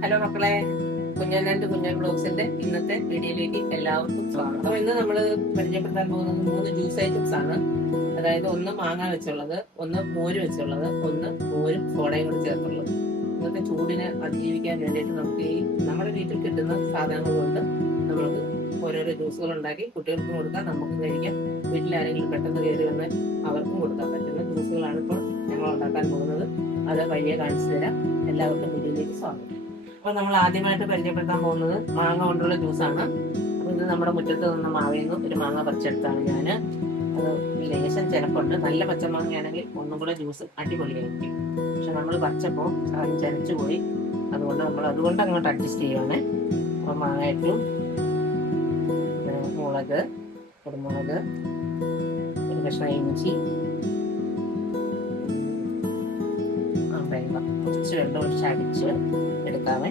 Hello മക്കളെ, കുഞ്ഞനാൻ്റെ കുഞ്ഞൻ ബ്ലോഗ്സിന്റെ ഇന്നത്തെ വീഡിയോയിലേക്ക് എല്ലാവർക്കും സ്വാഗതം. അപ്പോൾ ഇന്ന് നമ്മൾ പരിചയപ്പെടുത്താൻ പോകുന്നത് 3 ജ്യൂസ് ഐറ്റംസ് ആണ്. അതായത് ഒന്ന് മാങ്ങ വെച്ചുള്ളത്, ഒന്ന് മോര് വെച്ചുള്ളത്, ഒന്ന് മോരും സോഡയും കൂടി ചേർത്തുള്ളത്. ഇന്നത്തെ ചൂടിനെ അതിജീവിക്കാൻ വേണ്ടിയിട്ട് നമുക്ക് ഈ നമ്മുടെ വീട്ടിൽ കിട്ടുന്ന സാധനങ്ങൾ കൊണ്ട് നമുക്ക് ഓരോരോ ജ്യൂസുകൾ ഉണ്ടാക്കി കുട്ടികൾക്കും കൊടുക്കാം, നമുക്കും കഴിക്കാം. വീട്ടിലാരെങ്കിലും പെട്ടെന്ന് കയറി വന്നാൽ അവർക്കും കൊടുക്കാൻ പറ്റുന്ന ജ്യൂസുകളാണ് ഇപ്പോൾ ഞങ്ങൾ ഉണ്ടാക്കാൻ പോകുന്നത്. അത് വഴിയെ കാണിച്ചു തരാം. എല്ലാവർക്കും വീഡിയോയിലേക്ക് സ്വാഗതം. അപ്പോൾ നമ്മൾ ആദ്യമായിട്ട് പരിചയപ്പെടുത്താൻ പോകുന്നത് മാങ്ങ കൊണ്ടുള്ള ജ്യൂസാണ്. അപ്പോൾ ഇത് നമ്മുടെ മുറ്റത്ത് നിന്ന് മാവിൽ നിന്ന് ഒരു മാങ്ങ പറിച്ചെടുത്താണ് ഞാൻ. അത് ലേശം ചിലപ്പുണ്ട്. നല്ല പച്ചമാങ്ങയാണെങ്കിൽ ഒന്നും കൂടെ ജ്യൂസ് അടിപൊളിയായിരിക്കും. പക്ഷെ നമ്മൾ പറിച്ചപ്പോൾ ചനച്ചു പോയി. അതുകൊണ്ട് അങ്ങോട്ട് അഡ്ജസ്റ്റ് ചെയ്യുവാണേ. അപ്പോൾ മാങ്ങ ഇട്ടു, മുളക്, കുരുമുളക്, ഒരു കഷ്ണം ഇഞ്ചി, വെള്ളം, കുറച്ച് വെള്ളം ഒഴിച്ച് അടിച്ച് എടുക്കാവേ.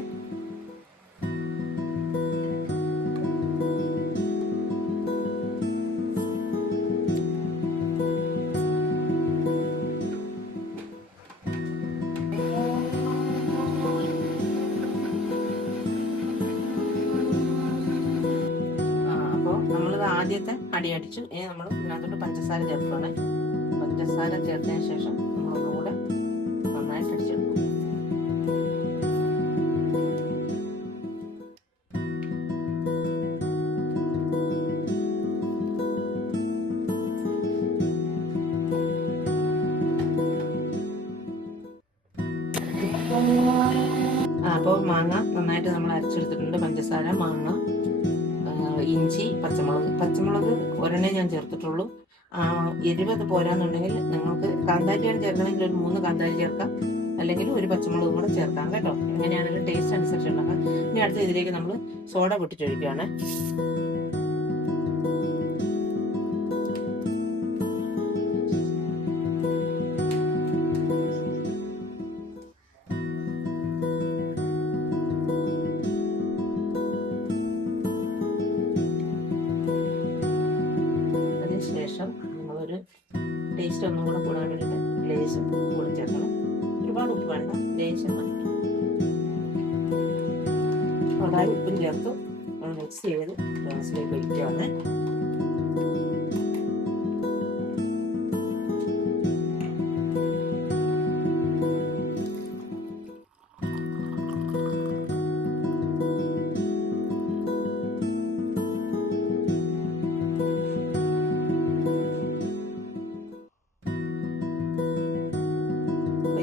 അപ്പോൾ നമ്മളിത് ആദ്യത്തെ അടി അടിച്ചു. ഇനി നമ്മൾ ഇതിനകത്തോട്ട് പഞ്ചസാര ചേർക്കുകയാണ്. പഞ്ചസാര ചേർത്തതിന് ശേഷം നമ്മളൊന്നുകൂടെ നന്നായിട്ട് അടിച്ചെടുക്കും. അപ്പോൾ മാങ്ങ നന്നായിട്ട് നമ്മൾ അരച്ചെടുത്തിട്ടുണ്ട്. പഞ്ചസാര, മാങ്ങ, ഇഞ്ചി, പച്ചമുളക് ഒരെണ്ണേ ഞാൻ ചേർത്തിട്ടുള്ളൂ. എരിവ് അത് പോരാന്നുണ്ടെങ്കിൽ നിങ്ങൾക്ക് കാന്താരിയാണ് ചേർക്കണമെങ്കിൽ ഒരു 3 കാന്താരി ചേർക്കാം, അല്ലെങ്കിൽ ഒരു പച്ചമുളകും കൂടെ ചേർക്കാം കേട്ടോ. എങ്ങനെയാണെങ്കിലും ടേസ്റ്റ് അനുസരിച്ച് ഉണ്ടാക്കാം. ഇനി അടുത്ത ഇതിലേക്ക് നമ്മൾ സോഡ പൊട്ടിച്ചൊഴിക്കുകയാണ്. ശേഷം നമ്മളൊരു ടേസ്റ്റ് ഒന്നും കൂടെ കൂടാൻ വേണ്ടിയിട്ട് ലേശം കൂടെ ചേർക്കണം. ഒരുപാട് ഉപ്പ് വേണ്ട, ലേശം മതി. അതായത് ഉപ്പും ചേർത്ത് മിക്സ് ചെയ്ത് ഗ്ലാസ്സിലേക്ക് ഒഴിക്കുകയാണ്.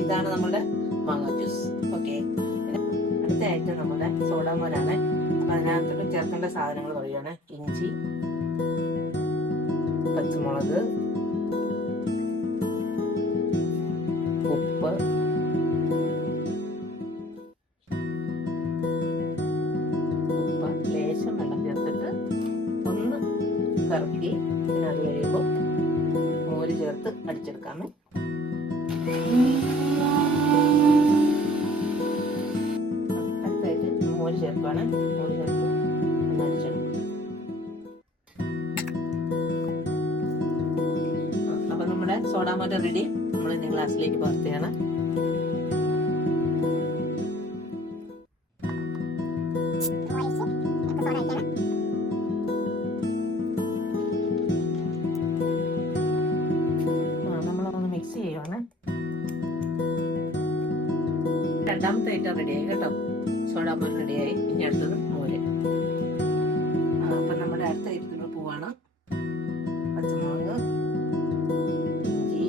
ഇതാണ് നമ്മുടെ മാങ്ങ ജ്യൂസ്. ഓക്കെ, അടുത്ത ഐറ്റം നമ്മുടെ സോഡാമോനാണ്. അപ്പം അതിനകത്തോട്ട് ചേർക്കേണ്ട സാധനങ്ങൾ പറയുകയാണ്. ഇഞ്ചി, പച്ചമുളക്, ഉപ്പ്, ലേശം വെള്ളം ചേർത്തിട്ട് ഒന്ന് കറക്കി പിന്നെ അത് കഴിയുമ്പോൾ മോര് ചേർത്ത് അടിച്ചെടുക്കാമേ. അടുത്തായിട്ട് മോര് ചേർക്കുകയാണ്. മോര് ചേർത്ത് ഒന്ന് അടിച്ചെടുക്കും. അപ്പം നമ്മുടെ സോഡാമോര് റെഡി. നമ്മൾ ഇന്ന് ഗ്ലാസ്സിലേക്ക് പകർത്തുകയാണ്. നമ്മളൊന്ന് മിക്സ് ചെയ്യുവാണ്. രണ്ടാമത്തെ ഐറ്റം റെഡിയായി കേട്ടോ. സോഡാമോര് റെഡിയായി. ഇനി അടുത്തത് മോര്. അപ്പം നമ്മുടെ അടുത്ത ഐറ്റത്തിൽ പോവാണ്. പച്ചമുളക്, ഇഞ്ചി,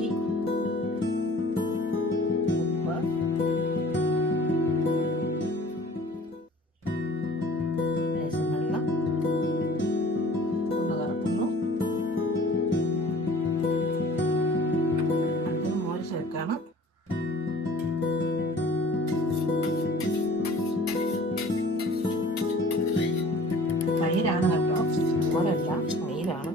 ഉപ്പ്, ലേശം വെള്ളം, ഒന്ന് കറക്കുന്നു. അടുത്തത് മോര് ചേർക്കാണ്. തൈരാണ് കേട്ടോ, മോരല്ല, തൈരാണ്.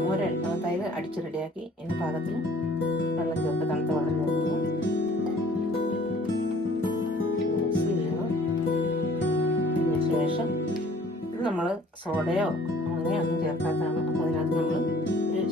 മോര് തൈര് അടിച്ച് റെഡിയാക്കി. ഇനി പാകത്തിന് വെള്ളം ചേർത്ത്, തണുത്ത വെള്ളം ചേർക്കുന്നു. മിക്സ് ചെയ്യുന്നു. അതിനുശേഷം ഇത് നമ്മൾ സോഡയോ അങ്ങനെയൊന്നും ചേർക്കാത്തതാണ്. അപ്പോൾ അതിനകത്ത് നമ്മൾ ഒരു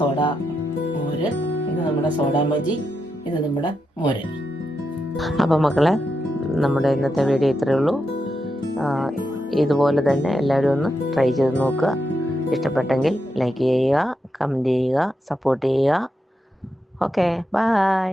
സോഡ മോര്, ഇത് നമ്മുടെ സോഡ മജി, ഇത് നമ്മുടെ മോര്. അപ്പോൾ മക്കളെ, നമ്മുടെ ഇന്നത്തെ വീഡിയോ ഇത്രയേ ഉള്ളൂ. ഇതുപോലെ തന്നെ എല്ലാവരും ഒന്ന് ട്രൈ ചെയ്ത് നോക്കുക. ഇഷ്ടപ്പെട്ടെങ്കിൽ ലൈക്ക് ചെയ്യുക, കമൻറ്റ് ചെയ്യുക, സപ്പോർട്ട് ചെയ്യുക. Okay, by.